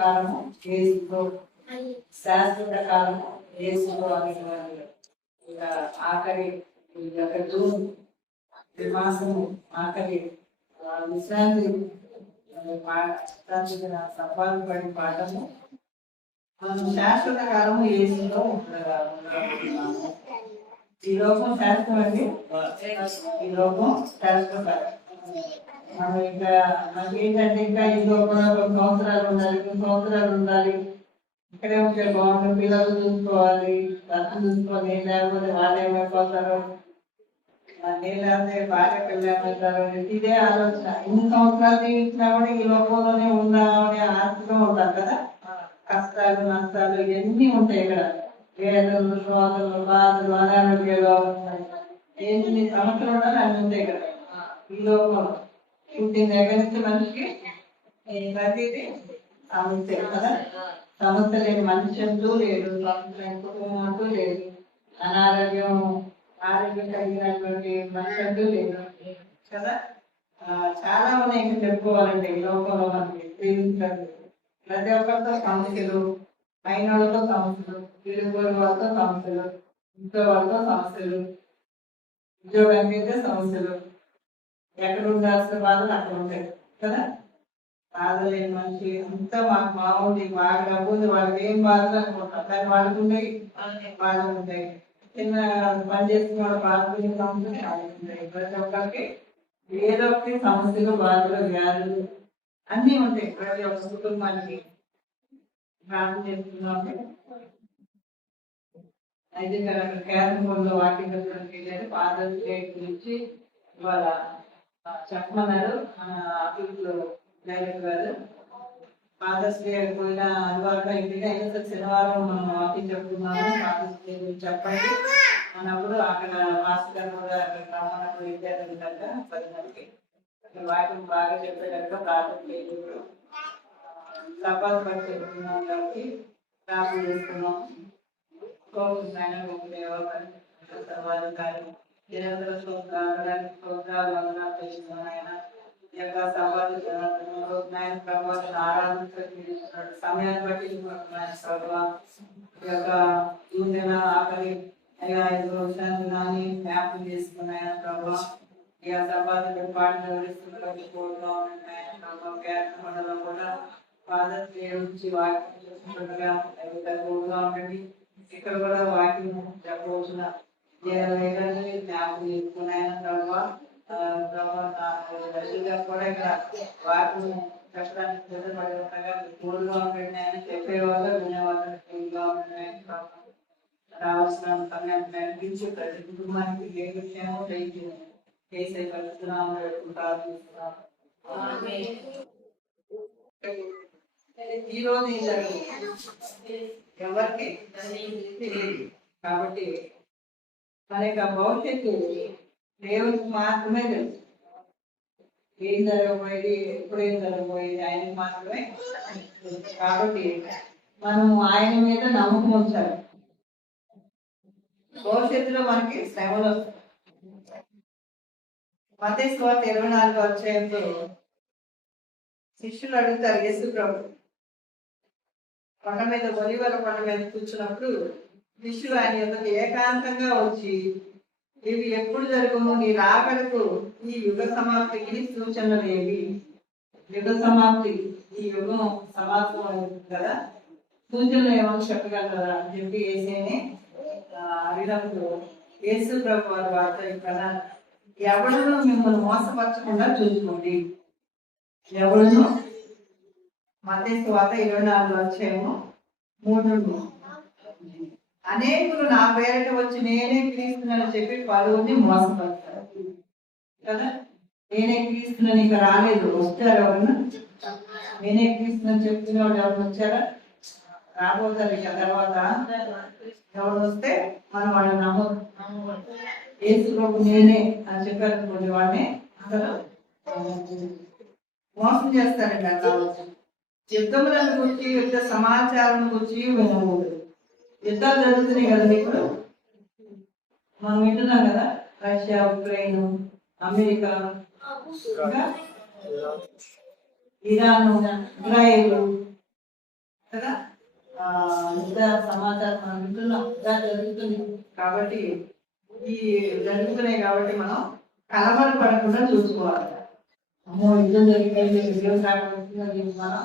కాలము యేసుతో శాశ్వత కాలము యేసుతో అనేవారు. ఇక ఆఖరి ఈ యొక్క జూన్ ఈ మాసము ఆఖరి విశ్రాంతి సంపాదించబడిన పాఠము మనం శాశ్వత కాలము యేసుతో ఉండగలుగుతున్నాము. ఈ లోకం శాశ్వతం అండి, ఈ లోకం శాశ్వత. మనం ఇంకా మనకి ఏంటంటే ఇంకా ఈ లోకంలో కొన్ని సంవత్సరాలు ఉండాలి, కొన్ని సంవత్సరాలు ఉండాలి, ఇక్కడే ఉంటే బాగుంటుంది, పిల్లలు చూసుకోవాలి, భర్త చూసుకోవాలి, లేకపోతే వాళ్ళు ఏమైపోతారు, లేదంటే భార్య పిల్లలు ఏమవుతారు, ఇదే ఆలోచన. ఇన్ని సంవత్సరాలు జీవించినా కూడా ఈ లోకంలోనే ఉందామనే ఆశగా ఉంటారు కదా. కష్టాలు నష్టాలు ఇవన్నీ ఉంటాయి ఇక్కడ, వేదలు శోధనలు బాధలు అనారోగ్యాలు ఉంటాయి, ఎన్ని సమస్యలు ఉండాలి అన్ని ఉంటాయి ఇక్కడ ఈ లోకంలో. పుట్టిన దగ్గర నుంచి మనిషికి ప్రతిదీ సమస్య కదా. సమస్య లేని మనిషి అంటూ లేడు, సమస్య లేని కుటుంబం అంటూ లేదు, ఆరోగ్యం కలిగినటువంటి మనిషి అంటూ లేదు కదా. చాలా ఉన్నాయి ఇంకా చెప్పుకోవాలంటే ఈ లోకంలో మనకి జీవించాలి. ప్రతి ఒక్కరితో సమస్యలు, అయిన వాళ్ళతో సమస్యలు, తిరుగుబడి వాళ్ళతో సమస్యలు, ఇంట్లో వాళ్ళతో సమస్యలు, ఉద్యోగానికి అయితే సమస్యలు, ఎక్కడ ఉండాల్సిన బాధలు అక్కడ ఉంటాయి కదా. బాధ లేని మనిషి అంతా మాకు బాగుంది, బాగా డబ్బు ఉంది, వాళ్ళకి ఏం బాధలు అనుకుంటాం, కానీ వాళ్ళకు ఉంటాయి, బాధలు ఉంటాయి. చిన్న పని చేసుకున్న వాళ్ళు బాధలు సమస్యలు వాళ్ళకి ఉంటాయి. ప్రతి ఒక్కరికి ఏదో ఒకటి సమస్యలు, బాధలు, వ్యాధులు అన్నీ ఉంటాయి ప్రతి ఒక్క కుటుంబానికి. ప్రార్థన చేస్తున్నాం. అయితే కేరళలో వాకింగ్ వెళ్ళారు, ఫాదర్స్ డే గురించి ఇవాళ చెప్పమన్నారు మన ఆఫీసులో డైరెక్టర్ గారు. ఫాదర్స్ డే పోయిన ఆదివారం ఇంటికి అయినా శనివారం మనం వాకింగ్ చెప్తున్నాము, ఫాదర్స్ డే గురించి చెప్పండి అన్నప్పుడు అక్కడ మాస్టర్ గారు కూడా రమ్మన్నప్పుడు విద్యార్థులు కదా 10 గంటలకి వాకింగ్ బాగా చెప్పేటట్టుగా ప్రార్థన చేయకూడదు, సభలు పని చెప్తున్నాం కాబట్టి ప్రార్థన చేస్తున్నాం. సవాలు కానీ నిరంతర స్తోత్రాలు చేస్తున్నాయన ఈ యొక్క సవాలు ప్రభావం ఆరాధించుకుంటున్నాడు. సమయాన్ని బట్టి ప్రభావం ఈ యొక్క దిన ఆఖరి 5 రోజుల దినాన్ని జ్ఞాపకం చేసుకున్నాయన ప్రభావం. ఇక సభలు పాటలు వివరిస్తున్నటువంటి కోరుగా ఉన్నాయన ప్రభావం. కేరళలో కూడా ఫాదర్స్ డే నుంచి వాకింగ్ చేస్తున్నట్టుగా ఉండండి. ఇక్కడ కూడా వాకింగ్ చెప్పవచ్చున జ్ఞాపకం చేసుకున్నాయన ప్రభావం. కూడా ఇక్కడ వాకింగ్ చెప్పడానికి సిద్ధపడి ఉండగా తోడుగా ఉండండి ఆయన, చెప్పేవాళ్ళు వినేవాళ్ళు తోడుగా ఉండండి. రావాల్సిన సమయాన్ని కనిపించి ప్రతి కుటుంబానికి ఏ విషయమో చేసే పరిస్థితులను ప్రార్థిస్తున్నాం. ఈ రోజు ఎవరికి తెలియదు కాబట్టి మన యొక్క భవిష్యత్తు దేవునికి మాత్రమే తెలుసు. ఏం జరగబోయేది, ఎప్పుడేం జరగబోయేది ఆయనకు మాత్రమే తెలుసు. కాబట్టి మనం ఆయన మీద నమ్మకం ఉంచాలి. భవిష్యత్తులో మనకి శ్రమలు వస్తాయి. మత్తయి సువార్త 24వ అధ్యాయంలో శిష్యులు అడుగుతారు యేసు ప్రభు కొండ మీద, ఒలీవల కొండ మీద కూర్చున్నప్పుడు శిష్యులు ఆయన యొక్కకు ఏకాంతంగా వచ్చి, ఇవి ఎప్పుడు జరుగును, నీ రాకడకు ఈ యుగ సమాప్తికి సూచనలు ఏవి? యుగ సమాప్తి, ఈ యుగం సమాప్తం కదా, సూచనలు ఏమని చెప్పగలరా అని చెప్పి యేసుని అడిగినప్పుడు యేసు ప్రభు వారి వార్త కదా, ఎవడును మిమ్మల్ని మోసపరచకుండా చూసుకోండి. ఎవడును, మత్తయి సువార్త 24వ అధ్యాయము 3 అనేకులు నా పేరిట వచ్చి నేనే క్రీస్తునని చెప్పి పలువురిని మోసపడతారు కదా. నేనే క్రీస్తునని ఇక రాలేదు, వచ్చారు ఎవరన్నా? నేనే క్రీస్తునని చెప్తున్న వాళ్ళు ఎవరు వచ్చారా? రాబోతారు. ఇక తర్వాత ఎవరు వస్తే మనం వాళ్ళని నమ్మదు. యేసు ప్రభు నేనే అని చెప్పారు, వాడిని అందరూ మోసం చేస్తారండి. అట్లా యుద్ధములను గురించి, యుద్ధ సమాచారం గురించి వినకూడదు. యుద్ధాలు జరుగుతున్నాయి కదా ఇప్పుడు, మనం వింటున్నాం కదా, Russia, Ukraine, America, Iran, Israel, కదా. ఇంత సమాచారం మనం వింటున్నాం, ఇలా జరుగుతుంది కాబట్టి ఈ జరుగుతున్నాయి కాబట్టి మనం కలవర పడకుండా చూసుకోవాలి. అమ్మో యుద్ధం జరిగిపోయింది, విజయం కాకపోతుంది మనం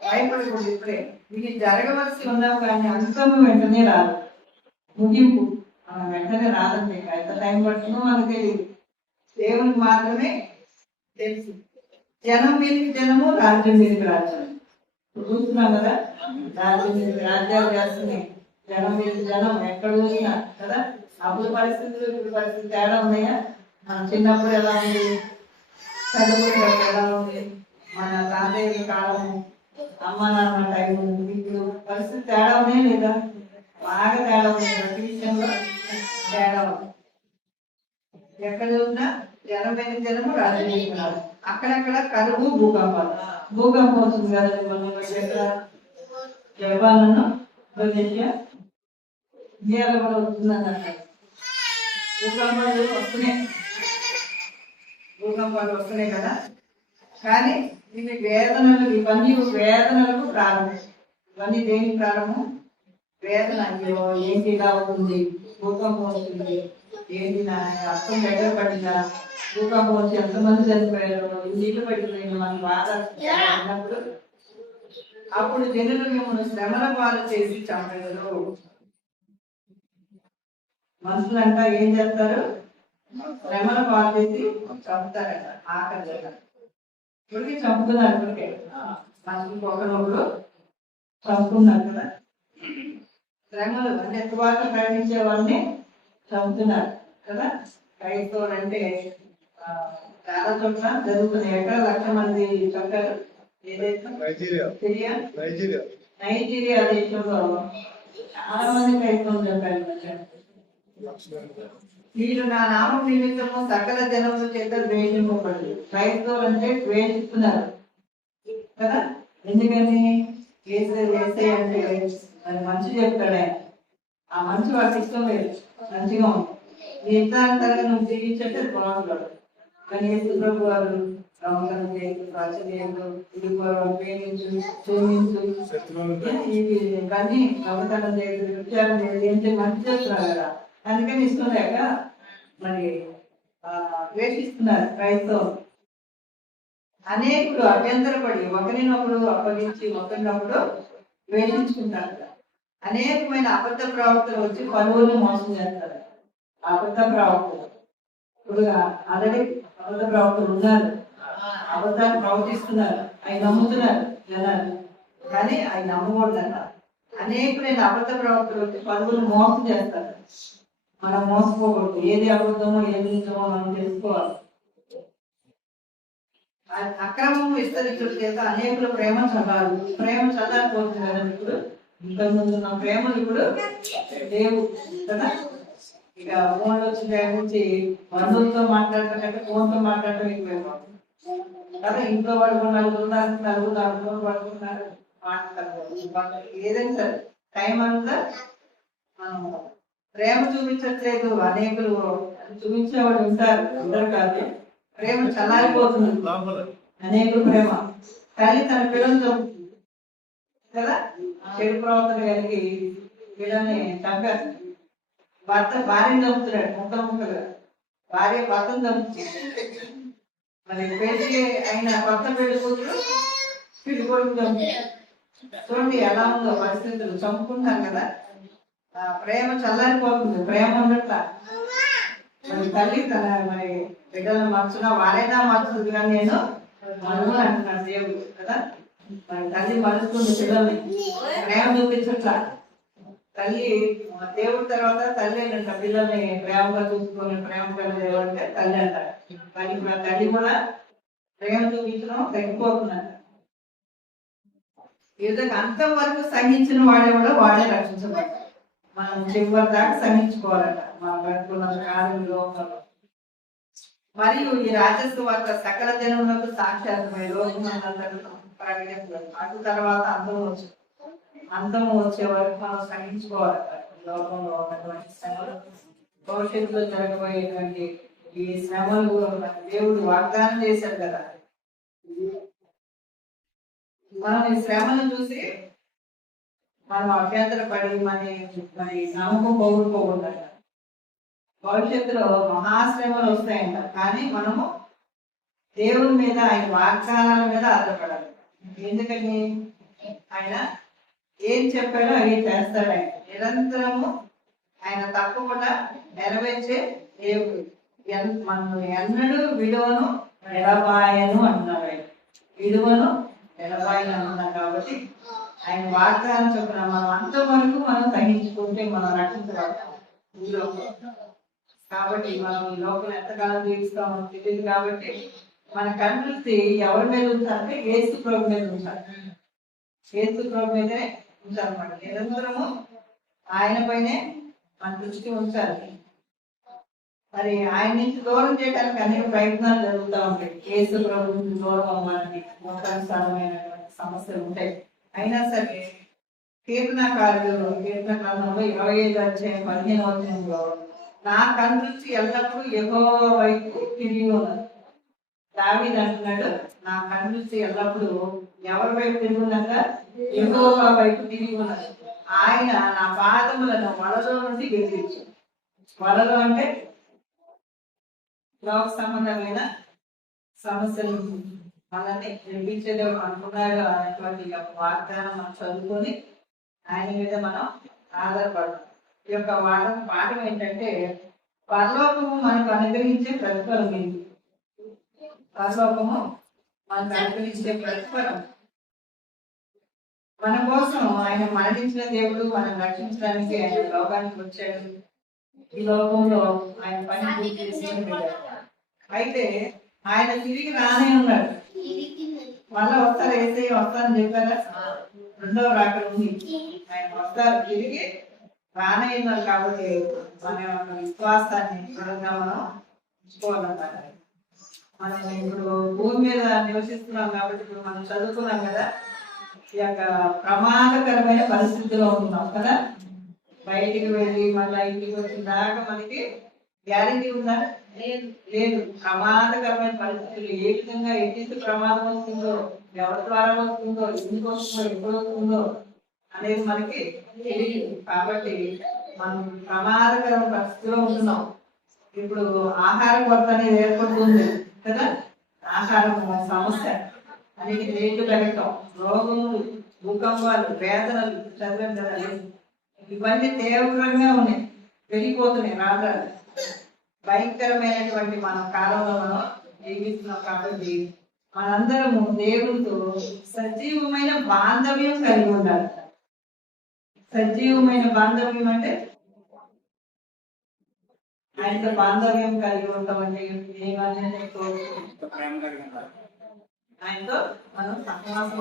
భయపడకూడదు. ఇప్పుడే ఇది జరగవలసి ఉన్నాం కానీ అంతం వెంటనే రాదు, ముగింపు మనం వెంటనే రాదండి. ఎంత టైం పడుతుందో మనకు తెలియదు, దేవునికి మాత్రమే తెలుసు. జనం మీదకి జనము, రాజ్యం మీదకి రాజ్యం. చూస్తున్నాం కదా, రాజ్యం మీదకి రాజ్యాలు చేస్తున్నాయి, జనం మీద జనం ఎక్కడ చూసినా కదా. అప్పుడు పరిస్థితులు ఇప్పుడు పరిస్థితి తేడా ఉన్నాయా? మనం చిన్నప్పుడు ఎలా ఉంది, చదువుకునేటప్పుడు ఎలా ఉంది, మన తాతయ్య కాలము, అమ్మ నాన్న టైం ఉంది, ఇప్పుడు పరిస్థితి తేడా ఉన్నాయా లేదా? బాగా తేడా ఉంది, ప్రతి విషయంలో తేడా ఉంది. ఎక్కడ చూసినా జనం మీద జనము, రాజ్యం మీద రాదు. అక్కడక్కడ కరువు, భూకంపాలు. భూకంపం వస్తుంది కదా, జపాన్ ఇండోనేషియా ఇండియాలో కూడా వస్తుందని భూకంపాలు వస్తున్నాయి, భూకంపాలు వస్తున్నాయి కదా. కానీ ఇవి వేదనలు, ఇవన్నీ వేదనలకు ప్రారంభం. ఇవన్నీ దేనికి ప్రారంభం? వేదన. అయ్యో ఏంటి ఇలా అవుతుంది, భూకంపం వస్తుంది, ఏంటి నా అర్థం దగ్గర పడిందా, భూకంపం వచ్చి ఎంతమంది చనిపోయారు, నీళ్లు పడిపోయింది, మన బాధ అన్నప్పుడు అప్పుడు జనులు మిమ్మల్ని శ్రమల పాలు చేసి చంపేరు. మనుషులంతా ఏం చేస్తారు? శ్రమల పాలు చేసి చంపుతారట. ఆకలి ఇప్పటికీ చంపుతున్నారు, ఇప్పటికే మనుషులు ఒకరినొకరు చంపుతున్నారు కదా. శ్రమలు అంటే ఎక్కువగా ప్రయాణించే వాళ్ళని చంపుతున్నారు కదా. క్రైస్తవులు అంటే చాలా చోట్ల జరుగుతున్నాయి. ఎక్కడ 1,00,000 మంది చంపారు? నైజీరియా దేశంలో చాలా మంది క్రైస్తవులు చంపారు. వీళ్ళు నా నామం నిమిత్తము సకల జనముల చేత ద్వేషింపబడి. క్రైస్తవులు అంటే ద్వేషిస్తున్నారు కదా. ఎందుకని? వేసే అంటే అది మంచి చెప్తాడే, ఆ మంచి వాళ్ళకి ఇష్టం లేదు, మంచిగా ఉంది. నీ ఇష్టాంతరంగా నువ్వు జీవించే బాగుంటాడు. కానీ యేసు ప్రభు వారు దొంగతనం చేయదు, ప్రాచర్యలు, ప్రేమించు, ప్రేమించు, ఇవన్నీ దొంగతనం చేయదు, విచారం చేయదు, ఏంటి మంచి చేస్తున్నారు కదా. అందుకని ఇష్టం లేక మరి ద్వేషిస్తున్నారు క్రైస్తవులు. అనేకుడు అభ్యంతరపడి ఒకరినొకడు అప్పగించి ఒకరినొకడు ద్వేషించుకుంటారు. అనేకమైన అబద్ధ ప్రవక్తలు వచ్చి పలువురిని మోసం చేస్తారు. అబద్ధ ప్రవక్తలు ఇప్పుడు ఆల్రెడీ అబద్ధ ప్రవక్తలు ఉన్నారు, అబద్ధాన్ని ప్రవర్తిస్తున్నారు, అవి నమ్ముతున్నారు జనాలు. కానీ అవి నమ్మకూడదన్న అనేకులైన అబద్ధ ప్రవక్తలు వచ్చి పలువురిని మోసం చేస్తారు. మనం మోసపోకూడదు, ఏది అబద్ధమో ఏది నిజమో మనం తెలుసుకోవాలి. అక్రమం విస్తరించడం చేత అనేకుల ప్రేమ చల్లారు. ప్రేమ చల్లారిపోతుంది కదా. ఇప్పుడు ఇంతకు ముందు ఉన్న ప్రేమలు ఇప్పుడు లేవు కదా. ఇక ఫోన్లు వచ్చిన దాని నుంచి బంధువులతో మాట్లాడటం కంటే ఫోన్తో మాట్లాడటం ఎక్కువ కదా. ఇంట్లో పడుకున్నారు, నలుగురు పడుకున్నారు, మాట్లాడతారు. ఏదైనా సరే టైం అంతా మనం ప్రేమ చూపించట్లేదు. అనేకులు చూపించేవాడు ఉంటారు, అందరు కాదు. ప్రేమ చల్లారిపోతుంది. అనేకులు ప్రేమ. తల్లి తన పిల్లలు చంపుతుంది కదా. చెడు ప్రవర్తన కలిగి పిల్లని చంపారు. భర్త భార్యను చంపుతున్నాడు, ముక్కలుగా. భార్య భర్తను చంపుతుంది. మరి పెళ్లి అయిన కొత్త పెళ్లి కూతురు పిల్లి కొడుకు చంపుతుంది. చూడండి ఎలా ఉందో పరిస్థితులు. చంపుకుంటాం కదా. ప్రేమ చల్లారిపోతుంది, ప్రేమ ఉన్నట్ల. మరి తల్లి తన మరి బిడ్డలను మార్చున్నా వారైనా మార్చుతుంది, కానీ నేను మరుగు అంటున్నాను దేవుడు కదా. మరి తల్లి మరుస్తుంది పిల్లల్ని, ప్రేమ చూపించట్లా. తల్లి దేవుడి తర్వాత తల్లి అంట పిల్లల్ని ప్రేమగా చూసుకొని ప్రేమ పిల్లలు అంటే తల్లి అంటారు. కానీ తల్లి కూడా ప్రేమ చూపించడం తగ్గిపోతుందంట. ఈ విధంగా అంతం వరకు సహించిన వాడే కూడా వాడే రక్షించబడ్డాడు. మనం చివరి దాకా సహించుకోవాలట మనం గడుపుకున్న కాలంలో. మరియు ఈ రాజస్వ వార్త సకల జనములకు సాక్షాత్మై రోజు ప్రకటించారు. అటు తర్వాత అంతము వచ్చే వరకు మనం సహించుకోవాలట. లోకంలో ఉన్నటువంటి శ్రమలు, భవిష్యత్తులో జరగబోయేటువంటి ఈ శ్రమలు దేవుడు వాగ్దానం చేశాడు కదా. మనం ఈ శ్రమను చూసి మనం అభ్యంతర పడి మరి నమ్మకం పోగొట్టుకోకూడదు. భవిష్యత్తులో మహాశ్రమలు వస్తాయంట, కానీ మనము దేవుని మీద, ఆయన వాగ్దానాల మీద ఆధారపడాలి. ఎందుకని ఆయన ఏం చెప్పాడో అవి చేస్తాడు. ఆయన నిరంతరము ఆయన తప్పకుండా నెరవేర్చే దేవుడు. మనం ఎన్నడూ విలువను ఎడబాయను అంటున్నాడు. ఆయన విలువను ఎడబాయను అంటున్నాడు. కాబట్టి ఆయన వాగ్దానం చొప్పున మనం అంతవరకు మనం సహించుకుంటే మనం రక్షించబడతాం ఈ లోపల. కాబట్టి మనం ఈ లోపల ఎంతకాలం జీవిస్తామో తెలియదు. కాబట్టి మన కన్నుసి ఎవరి మీద ఉంచాలంటే యేసు ప్రభు మీద ఉంచాలి. యేసు ప్రభు మీదే ఉంచాలన్నమాట. నిరంతరము ఆయన పైనే మన దృష్టి ఉంచాలి. మరి ఆయన నుంచి దూరం చేయడానికి అనేక ప్రయత్నాలు జరుగుతూ ఉంటాయి. యేసు ప్రభు నుంచి దూరం అవ్వాలని మోటానుసారమైనటువంటి సమస్యలు ఉంటాయి. అయినా సరే కీర్తనకారులు కీర్తనకాలంలో 25:15 నా కన్నుచి ఎల్లప్పుడూ యెహోవా వైపు తిరిగి ఉన్నది. దావీదు అంటున్నాడు, నా కన్నుచి ఎల్లప్పుడూ ఎవరి వైపు తిరిగి ఉన్నదా? యెహోవా వైపు తిరిగి ఉన్నది. ఆయన నా పాదములను వలలో నుండి విడిపించు. వలలో అంటే లోక సంబంధమైన సమస్యలు మనల్ని విడిపించేది అనుకున్నాడు అనేటువంటి వాగ్దానం మనం చదువుకొని ఆయన మీద మనం ఆధారపడతాం. ఈ యొక్క పాఠం ఏంటంటే పరలోకము మనకు అనుగ్రహించే ప్రతిఫలం ఏంటి? పరలోకము మనకు అనుగ్రహించే ప్రతిఫలం. మన కోసం ఆయన మరణించిన దేవుడు మనం రక్షించడానికి ఆయన లోకానికి వచ్చాడు. ఈ లోకంలో ఆయన పని పూర్తి చేసుకొని వెళ్ళాడు. అయితే ఆయన తిరిగి రానే ఉన్నాడు. మళ్ళా వస్తారు, వేసే వస్తారని చెప్పారా? రెండవ రాకడ ఉంది. ఆయన వస్తారు, తిరిగి రానే ఉన్నారు. కాబట్టి మన యొక్క విశ్వాసాన్ని దృఢంగా మనం ఉంచుకోవాలన్నమాట. మనం ఇప్పుడు భూమి మీద నివసిస్తున్నాం కాబట్టి ఇప్పుడు మనం చదువుకున్నాం కదా, ఈ యొక్క ప్రమాదకరమైన పరిస్థితిలో ఉంటున్నాం కదా. బయటికి వెళ్ళి మళ్ళీ ఇంటికి వచ్చిన దాకా మనకి గ్యారెంటీ ఉందా? లేదు. ప్రమాదకరమైన పరిస్థితులు ఏ విధంగా ఎట్టి ప్రమాదం వస్తుందో, ఎవరి ద్వారా వస్తుందో, ఎందుకు వస్తుందో, ఎప్పుడు వస్తుందో అనేది మనకి తెలియదు. కాబట్టి మనం ప్రమాదకరమైన పరిస్థితిలో ఉంటున్నాం. ఇప్పుడు ఆహార కొరత అనేది ఏర్పడుతుంది కదా. ఆహారం సమస్య అనేది రేట్లు పెరగటం, రోగములు, భూకంపాలు, వేదనలు చదవం కదా, ఇవన్నీ తీవ్రంగా ఉన్నాయి, పెరిగిపోతున్నాయి. రాత్రాలు భయంకరమైనటువంటి మన కాలంలో మనం జీవిస్తున్నాం. కాబట్టి మనందరము దేవుడితో సజీవమైన బాంధవ్యం కలిగి ఉండాలి. సజీవమైన బాంధవ్యం అంటే ఆయనతో బాంధవ్యం కలిగి ఉంటామంటే ఆయనతో మనం సహవాసం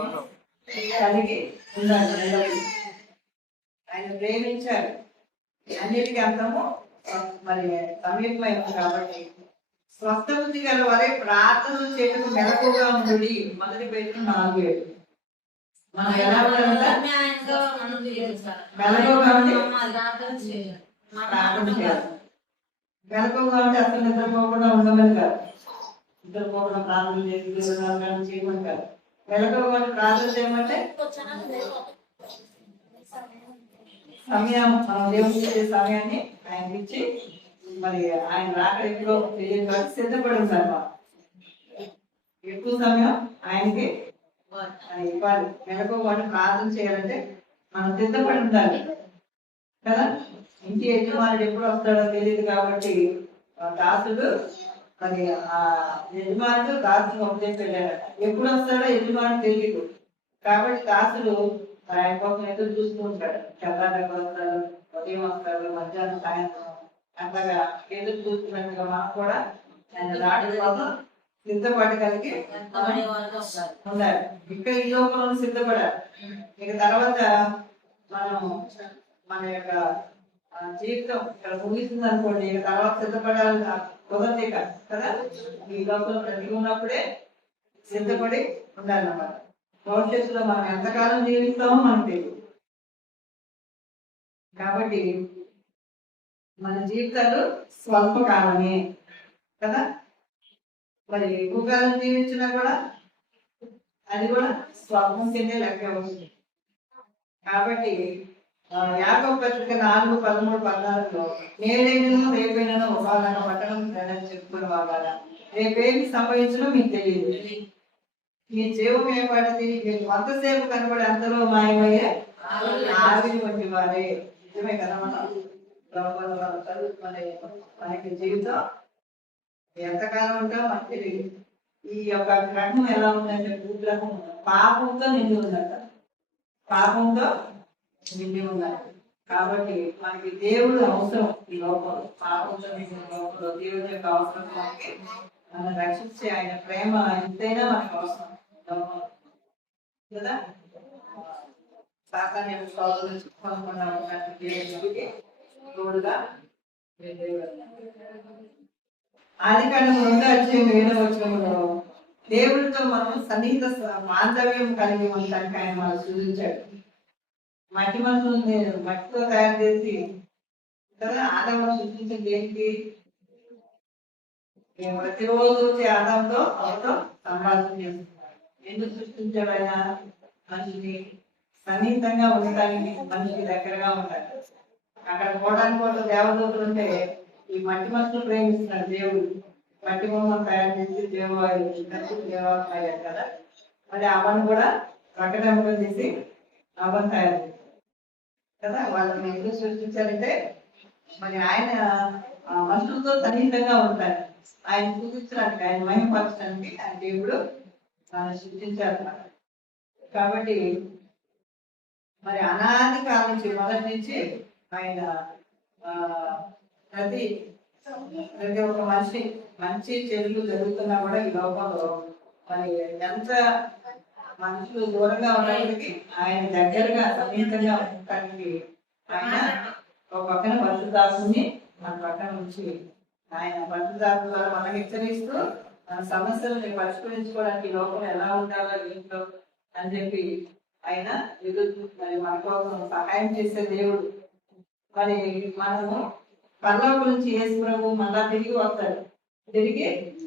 కలిగి ఉండాలి. ఆయన ప్రేమించారు, అన్నిటికీ అంతము మరి సమీపమై ఉంది. కాబట్టి స్వస్థ బుద్ధి గల వారే ప్రార్థన చేయటకు మెలకుగా ఉండి. మొదటి పేరు 4:7. మనం ఎలా ఉండాలంటే మెలకుగా ఉండి ప్రార్థన చేయాలి. మెలకుగా ఉంటే అసలు నిద్రపోకుండా ఉండమని కాదు, నిద్రపోకుండా ప్రార్థన చేయమని కాదు. మెలకుగా ఉండి ప్రార్థన చేయమంటే సమయం, మనం దేవుని చేసే సమయాన్ని ఆయనకి ఇచ్చి మరి ఆయన రాక ఎప్పుడో తెలియదు సిద్ధపడి ఉంటారు. ఎక్కువ సమయం ఆయనకి ఇవ్వాలి. మెలకువని ప్రార్థన చేయాలంటే మనం సిద్ధపడి ఉండాలి కదా. ఇంటి యజమానుడు ఎప్పుడు వస్తాడో తెలియదు. కాబట్టి దాసుడు మరి ఆ యజమానుడు దాసుడు ఉపదేశం వెళ్ళాడట. ఎప్పుడు వస్తాడో యజమానుడు తెలియదు. కాబట్టి దాసుడు ఆయన కోసం ఎదురు చూస్తూ ఉంటాడు. చల్లారికి వస్తాడు, ఉదయం వస్తాడు, మధ్యాహ్నం, సాయంత్రం అంతగా ఎదురు చూస్తున్నట్టుగా మనం కూడా ఆయన రాటి కోసం సిద్ధపడగలిగి ఉండాలి. ఇక్కడ ఈ లోపల సిద్ధపడాలి. ఇక తర్వాత మనం మన యొక్క జీవితం ఇక్కడ ముగిస్తుంది అనుకోండి, ఇక తర్వాత సిద్ధపడాలి కుదరదు కదా. ఈ లోపల ప్రతి ఉన్నప్పుడే సిద్ధపడి ఉండాలన్నమాట. భవిష్యత్తులో మనం ఎంతకాలం జీవిస్తామో మనకు తెలియదు. కాబట్టి మన జీవితాలు స్వల్పకాలమే కదా. మరి ఎక్కువ కాలం జీవించినా కూడా అది కూడా స్వప్నం కిందే లెక్క అవుతుంది. కాబట్టి యాకోబు పత్రిక 4:13-14 నేనైనా రేపైనా ఒకవేళ పట్టణం చెప్పుకుని వాళ్ళ రేపేమి సంభవించడో మీకు తెలియదు. మీ జీవం ఏర్పడింది మీరు కొంతసేపు కనబడి అంతలో మాయమయ్యే ఆవిరి వంటి వారే. నిజమే కదా, మనం మనకి జీవితం ఎంతకాలం ఉంటాం మనకి తెలియదు. ఈ యొక్క గ్రహం ఎలా ఉందంటే భూగ్రహం పాపంతో నిండి ఉందట, పాపంతో నిండి ఉన్నారు. కాబట్టి మనకి దేవుడు అవసరం. ఈ లోపల పాపంతో నిండిన లోపల దేవుడి యొక్క అవసరం మనకి, మనం రక్షించే ఆయన ప్రేమ ఎంతైనా మనకు అవసరం కదా. సాతాను తోడుగా ఆదికాండము 2:7 దేవుడితో మనం సన్నిహిత బాంధవ్యం కలిగి ఉండడానికి ఆయన మనం సూచించాడు. మట్టి మనుషుల్ని మట్టితో తయారు చేసి కదా ఆదాము సృష్టించింది ఏంటి? ప్రతిరోజు ఆదాంతో అవతో సంభాషణ చేస్తున్నారు. ఎందుకు సృష్టించాడు ఆయన? మనిషిని సన్నిహితంగా ఉండటానికి, మనిషికి దగ్గరగా ఉంటాడు. అక్కడ పోవడానికి ఒక దేవదూతలు ఉంటే ఈ మట్టి మనుషులు ప్రేమిస్తున్నాడు దేవుడు. మట్టి బొమ్మను తయారు చేసి దేవాలయం అయ్యారు కదా. మరి అవన్నీ కూడా ప్రకటన చేసి అవన్నీ తయారు చేశారు కదా. వాళ్ళని ఎందుకు సృష్టించారంటే మరి ఆయన మనుషులతో సన్నిహితంగా ఉంటారు. ఆయన సూచించడానికి, ఆయన మహిమపరచడానికి ఆయన దేవుడు సృష్టించారు. కాబట్టి మరి అనాది కాలం నుంచి మొదటి నుంచి ఆయన ప్రతి ఒక్క మంచి చెడులు జరుగుతున్నా కూడా ఈ లోకంలో మరి ఎంత మనుషులు దూరంగా ఉన్నప్పటికీ ఆయన దగ్గరగా సన్నిహితంగా ఉండటానికి ఆయన ఒక పక్కన పరిశుద్ధాత్మని మన పక్కన ఉంచి ఆయన పరిశుద్ధాత్మ ద్వారా మనకు హెచ్చరిస్తూ మన సమస్యలను పరిష్కరించుకోవడానికి లోపల ఎలా ఉండాలో ఇంట్లో అని చెప్పి ఆయన మరి మన కోసం సహాయం చేసే దేవుడు. మరి మనము పరలోకం నుంచి యేసు ప్రభు మళ్ళా తిరిగి వస్తాడు. తిరిగి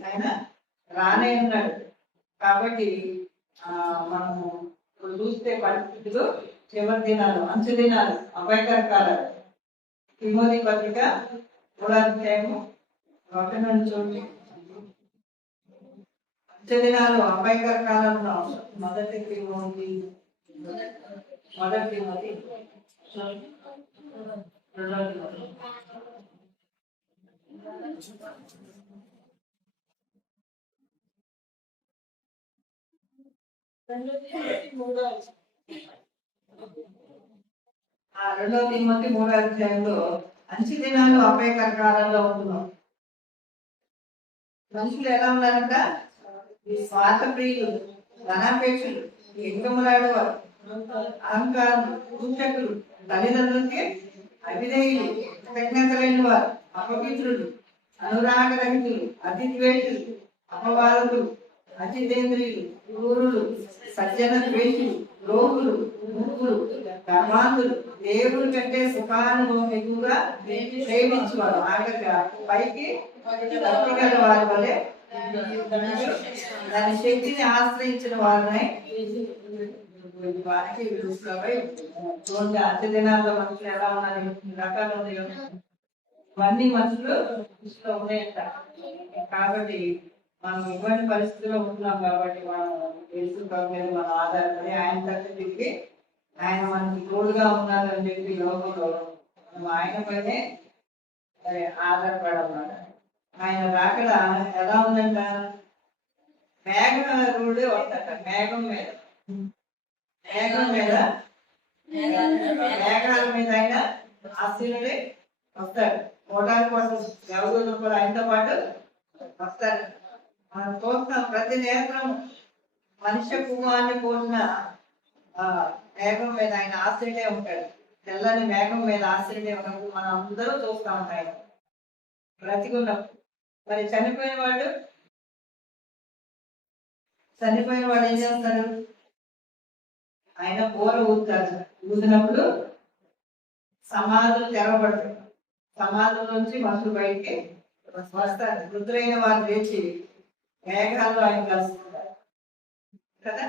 ఆయన రానే ఉన్నాడు. కాబట్టి మనము ఇప్పుడు చూస్తే పరిస్థితులు చివరి దినాలు, అంచు దినాలు, అపాయకర కాలాలు. తిమోతి పత్రిక 3:1 అంచు దినాలు, అపాయకర కాలంలో మొదటి తిమోతి 2 అంచు దినాలు అపాయకర కాలంలో ఉంటున్నాం. మనుషులు ఎలా ఉన్నారంట? ఈ స్వార్థ ప్రియులు, ధనాపేక్షలు, ఇంకములాడేవారు, అహంకారం, దూషకులు, తల్లిదండ్రులకి అవిధేయులు, కృతజ్ఞత లేని వారు, అపవిత్రులు, అనురాగరహితులు, అతిద్వేషులు, అపవాదకులు, అజితేంద్రియులు, క్రూరులు, సజ్జన ద్వేషులు, లోకులు, మూర్ఖులు, గర్వాంతులు, దేవుడి కంటే సుఖానుభవం ఎక్కువగా ప్రేమించేవారు, ఆగగా పైకి గల వారి వలె దాని శక్తిని ఆశ్రయించిన వారిని వారికి విలువై చూడండి. అతి దినాల్లో మనుషులు ఎలా ఉన్నారు, రకాలు ఉన్నాయో ఇవన్నీ మనుషులు దృష్టిలో ఉన్నాయంట. కాబట్టి మనం ఇటువంటి పరిస్థితుల్లో ఉంటున్నాం. కాబట్టి మనం యేసు మీద మనం ఆధారపడి ఆయన తట్టు తిరిగి ఆయన మనకి తోడుగా ఉన్నారని చెప్పి లోకంలో మనం ఆయన పైనే ఆధారపడాలన్నమాట. ఆయన రాకడ ఎలా ఉందంట? మేఘరుడే వస్తాట, మేఘం మీద మేఘాల మీద ఆయన ఆశీనుడే వస్తాడు. కోటాల కోసం దేవదూతలు కూడా ఆయనతో పాటు వస్తాడు. మనం చూస్తాం ప్రతి నేత్రం మనుష్య కుమారుని పోలిన మేఘం మీద ఆయన ఆశ్రయుడే ఉంటాడు. తెల్లని మేఘం మీద ఆశ్రయుడే ఉన్నప్పుడు మనం అందరూ చూస్తా ఉంటాయి బ్రతికున్నప్పుడు. మరి చనిపోయిన వాడు ఏం చేస్తాడు? ఆయన బోర ఊదుతాడు. ఊదినప్పుడు సమాధులు తెరవబడతాయి. సమాధుల నుంచి మనుషులు బయటికి వస్తారు. వృద్ధులైన వారు లేచి మేఘాల్లో ఆయన కలుసుకుంటారు కదా.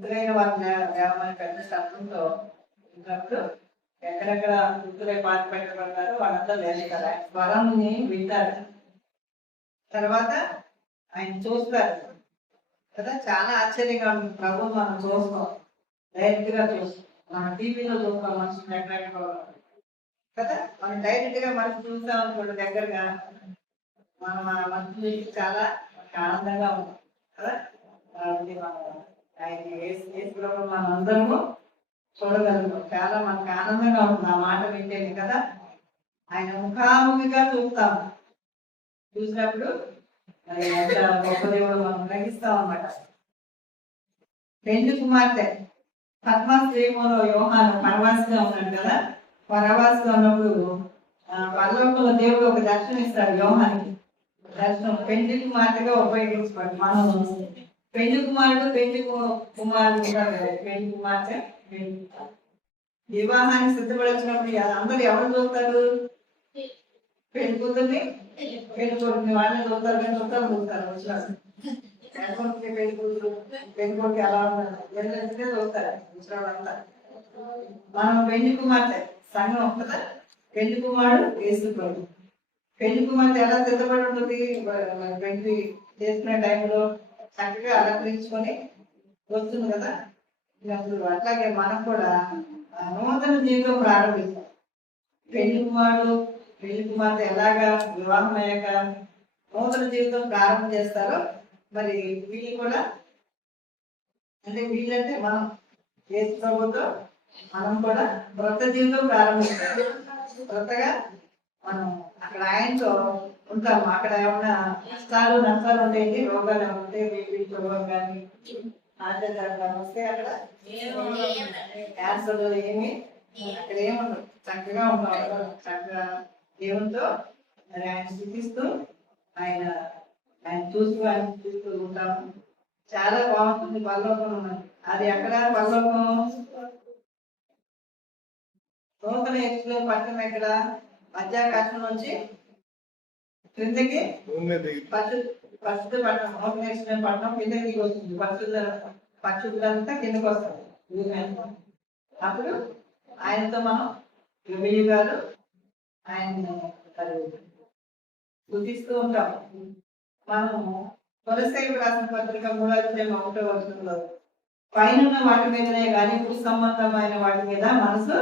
వృద్ధులైన వారిని లేవమని పెద్ద శబ్దంతో ఉన్నప్పుడు ఎక్కడెక్కడ వృద్ధులై పాత పెట్టబడతారో వాళ్ళంతా లేస్తారు. ఆయన స్వరంని వింటారు. తర్వాత ఆయన చూస్తారు కదా. చాలా ఆశ్చర్యంగా ఉంటుంది. ప్రభు మనం చూస్తాం, డైరెక్ట్ గా చూస్తాం. మనం టీవీలో చూస్తాం మనుషులు ఎక్కడెక్కడ కదా. మనం డైరెక్ట్ గా మనిషి చూస్తాం అనుకోండి దగ్గరగా, మనం ఆ మనుషులు చాలా ఆనందంగా ఉంటాం కదా. కాబట్టి మనం ఆయన మనం అందరము చూడగలుగుతాం. చాలా మనకు ఆనందంగా ఉంటుంది ఆ మాట వింటేది కదా. ఆయన ముఖాముఖిగా చూస్తాము. చూసినప్పుడు మరి ఎంత గొప్ప దేవుడు మనం గ్రహిస్తాం అన్నమాట. పెండ్లి కుమార్తె పద్మశ్రీములో యోహాను పరవాసిగా ఉన్నాడు కదా. పరవాసిగా ఉన్నప్పుడు పరలోకంలో దేవుడు ఒక దర్శనం ఇస్తాడు యోహానికి. దర్శనం పెండ్లి కుమార్తెగా ఉపయోగించుకోండి. మనం పెండ్లి కుమారుడు పెండ్లి కుమారుడు పెండ్లి కుమార్తె వివాహానికి సిద్ధపడినప్పుడు అందరు ఎవరు చూస్తారు? పెళ్లి కూతుర్ని పెళ్లి కొడుకుని వాళ్ళని చూస్తారు. కానీ చూస్తారు వచ్చినాడు పెళ్లి కూతురు పెళ్లి కొడుకు ఎలా ఉన్నారు వెళ్ళే చూస్తారు వచ్చినాడంతా. మనం పెళ్లి కుమార్తె సంఘం కదా. పెళ్లి కుమారుడు వేసుకున్నాడు. పెళ్లి కుమార్తె ఎలా సిద్ధపడి ఉంటుంది? పెళ్లి చేసుకునే టైంలో చక్కగా అలంకరించుకొని వస్తుంది కదా. అట్లాగే మనం కూడా నూతన జీవితం ప్రారంభిస్తాం. పెళ్లి కుమారుడు పెళ్లి కుమార్తె ఎలాగా వివాహం అయ్యాక నూతన జీవితం ప్రారంభం చేస్తారో మరి వీళ్ళు కూడా, అంటే వీళ్ళంటే మనం యేసు ప్రభుతో మనం కూడా కొత్త జీవితం ప్రారంభిస్తాం. కొత్తగా మనం అక్కడ ఆయనతో ఉంటాము. అక్కడ ఏమైనా కష్టాలు నష్టాలు ఉంటాయండి, రోగాలు ఏమైనా ఉంటాయి, బీపీ షుగర్ కానీ ఆరోగ్యాలు వస్తే అక్కడ క్యాన్సర్ ఏమి అక్కడ ఏముండవు. చక్కగా ఉంటాం. చక్కగా దేవునితో మరి ఆయన చూపిస్తూ ఆయన చూస్తూ ఉంటాము. చాలా బాగుంటుంది. పరలోకం ఉన్నది. అది ఎక్కడ పరలోకం? నూతన ఎక్స్ప్లెయిన్ పట్టణం ఎక్కడ? మధ్యాకాశం నుంచి క్రిందకి పరిశుద్ధ పట్టణం. నూతన ఎక్స్ప్లెయిన్ పట్టణం కిందకి దిగి వస్తుంది. పరిశుద్ధులంతా కిందకి వస్తారు. అప్పుడు ఆయనతో మనం యుగాలు ఆయన గుర్తిస్తూ ఉంటాము. మనము కొలస్సీయులకు రాసిన పత్రిక 3:1 పైన వాటి మీదనే కానీ భూ సంబంధమైన వాటి మీద మనసు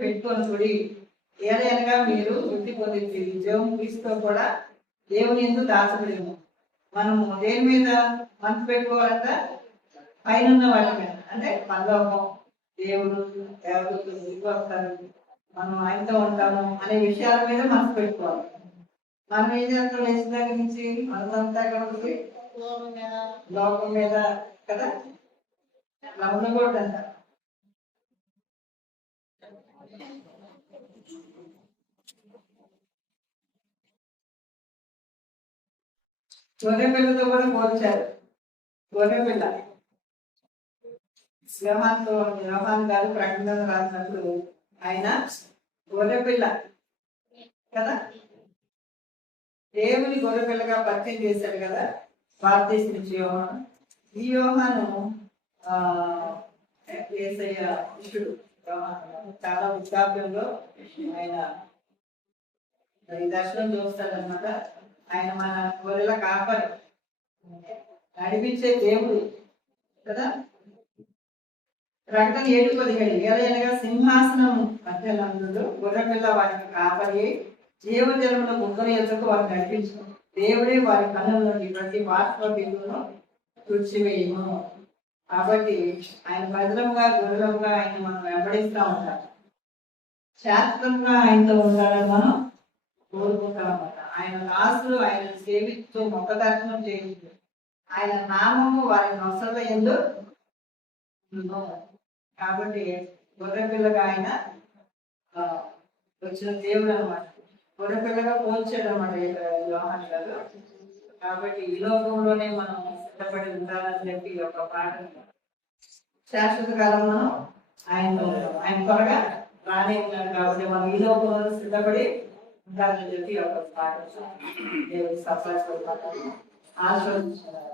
పెట్టుకొని ఏదైనా మీరు వృద్ధి పొందింది దేవుని క్రీస్తుతో కూడా దేవుని ఎందుకు దాచబడిము. మనము దేని మీద మనసు పెట్టుకోవాలంట? పైన వాటి మీద, అంటే పరలోకం, దేవుడు దేవతలు దిగి వస్తారు, మనం ఆయనతో ఉంటాము అనే విషయాల మీద మనసు పెట్టుకోవాలి. మనం ఏం చేస్తాం? లేచిన దగ్గర నుంచి మనదంతా కాబట్టి లోకం మీద కదా. అలా ఉండకూడదంట. గొర్రె పిల్లతో కూడా పోల్చారు. గొర్రె పిల్ల యోహాను గారు ప్రకటన రాసినప్పుడు ఆయన గొర్రె పిల్ల కదా, దేవుని గొర్రె పిల్లగా పరిచయం చేశాడు కదా బాప్తీసం ఇచ్చే యోహాను. ఈ యోహాను యేసయ్య శిష్యుడు. చాలా వృద్ధాప్యంలో ఆయన ఈ దర్శనం చూస్తాడనమాట. ఆయన మన గొర్రెల కాపరి, నడిపించే దేవుడు కదా. ప్రకటన 7:17 ఏలయనగా సింహాసనం మధ్యలో గొర్రెపిల్ల వారికి కాపరి, జీవజలముల ముగ్గురు ఎదుకు వారిని నడిపించు. దేవుడే వారి కన్నుల్లోని ప్రతి వార్త బిందువును తుడిచివేయము. కాబట్టి ఆయన భద్రంగా గొర్రెలుగా ఆయన మనం వెంబడిస్తూ ఉంటాం. శాశ్వతంగా ఆయనతో ఉండాలని మనం కోరుకుంటాం అన్నమాట. ఆయన దాసులు ఆయన సేవిస్తూ ముఖ దర్శనం చేయించు. ఆయన నామము వారి నొసల ఎందు. కాబట్టి గొర్రెపిల్లగా ఆయన వచ్చిన దేవుడు అనమాట. గొర్రెపిల్లగా పోల్చాడు అనమాట యోహాను గారు. కాబట్టి ఈ లోకంలోనే మనం సిద్ధపడి ఉండాలని చెప్పి ఒక పాట. శాశ్వత కాలం మనం ఆయన త్వరగా రానే ఉన్నాడు. కాబట్టి మనం ఈ లోకంలో సిద్ధపడి ఉండాలని చెప్పి ఒక పాట దేవుడు సఫల ఆశ్రవదించారు.